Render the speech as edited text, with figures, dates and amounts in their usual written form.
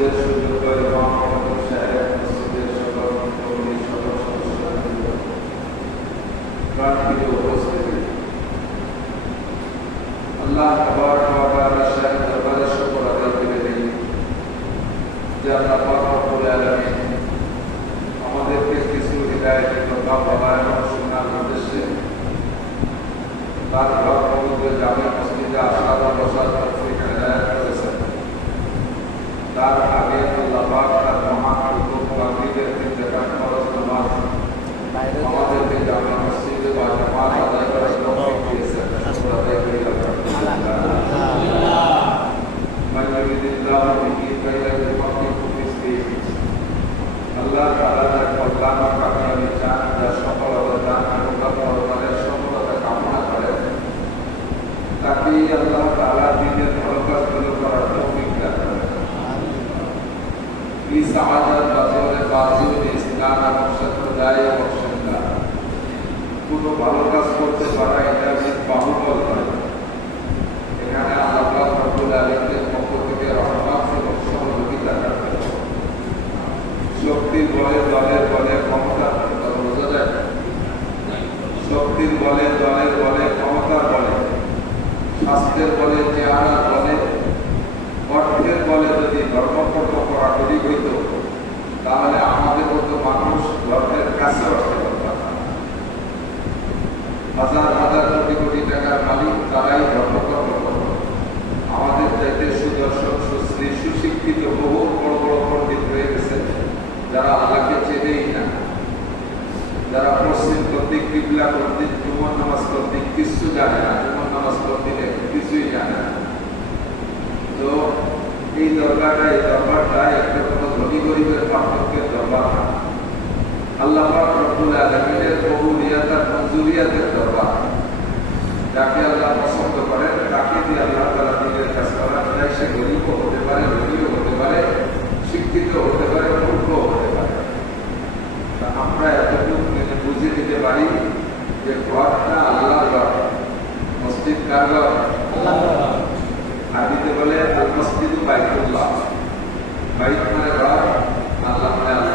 মসজিদের সুযোগ্য এবং মসজিদের সকল কমিটির সকল সদস্যবৃন্দ, প্রার্থীর উপস্থিতি, আল্লাহ তাবারক ওয়া তাআলার শাহে দরবারে শুকর আদায় করে দেই যে আল্লাহ পাক রব্বুল আলামিন আমাদেরকে কিছু হিদায়াতের কথা বলা এবং শোনার উদ্দেশ্যে তার ঘর পবিত্র জামে মসজিদে আসার ও বসার তৌফিক এনায়েত করেছেন। তার আগে আল্লাহ পাক তার মহান হুকুমবাদীদের ইন্তেকাল ফরজ নামাজ আমাদেরকে জামে মসজিদে বা জামাত আদায় করার তৌফিক দিয়েছেন। শুকর আদায় করি আলহামদুলিল্লাহ। মান ইউরিদিল্লাহু বিহি খায়রান ইউফাক্কিহু ফিদ-দীন। আল্লাহ তাআলা যার কল্যাণ ও কামিয়াবি চান, যার সফলতা চান এবং পরকালের সফলতা কামনা করেন, তাকে আল্লাহ তাআলা দ্বীনের ভালো কাজগুলো করার তৌফিক দান করেন। এই সাআদাত বাজরে বাজিল ইসলাম এবং সত্যদায় বখশেন না। কোনো ভালো কাজ করতে পারা এটা বাহুবল নয়। এখানে আল্লাহ পাক রব্বুল আলামিনের পক্ষ থেকে রহমত এবং সহযোগিতা করতে হবে। শক্তির বলে, দলের বলে, ক্ষমতার বোঝা যায়, শক্তির বলে, দলের বলে, ক্ষমতার বলে, স্বাস্থ্যের বলে, চেহারার বলে, অর্থের বলে যদি ধর্মকর্ম করা তৈরি হইত, তাহলে আমাদের মতো মানুষ ধর্মের কাছে আসতে পারত না। হাজার হাজার কোটি কোটি টাকার মালিক তারাই ধর্মকর্ম করত। আমাদের চাইতে সুদর্শন, সুশ্রী, সুশিক্ষিত বহু বড় বড় পণ্ডিত হয়ে গেছে, যারা আল্লাহকে চেনেই না, যারা পশ্চিম কর্তৃক, কিবলা কর্তৃক, জুমার নামাজ কর্তৃক কিছু জানে না, জুমার নামাজ কর্তৃক কিছুই জানে না। তো এই দরবারটা একটা কোনো ধনী গরিবের পার্থক্যের দরবার না। আল্লাহ পাক রব্বুল আলামিনের কবুলিয়াত মঞ্জুরিয়াতের দরবার। যাকে আল্লাহ পছন্দ করেন তাকে দিয়ে আল্লাহ তাআলা দ্বীনের কাজ করান। তাই সে গরিবও হতে পারে, ধনীও হতে পারে, শিক্ষিত হতে পারে, মূর্খও হতে পারে। আমরা এতটুকু বুঝে নিতে পারি যে ঘরটা আল্লাহর ঘর, মসজিদ কার ঘর? আরবিতে বলে আল মসজিদু বাইতুল্লাহ। বাইত মানে ঘর, আল্লাহ মানে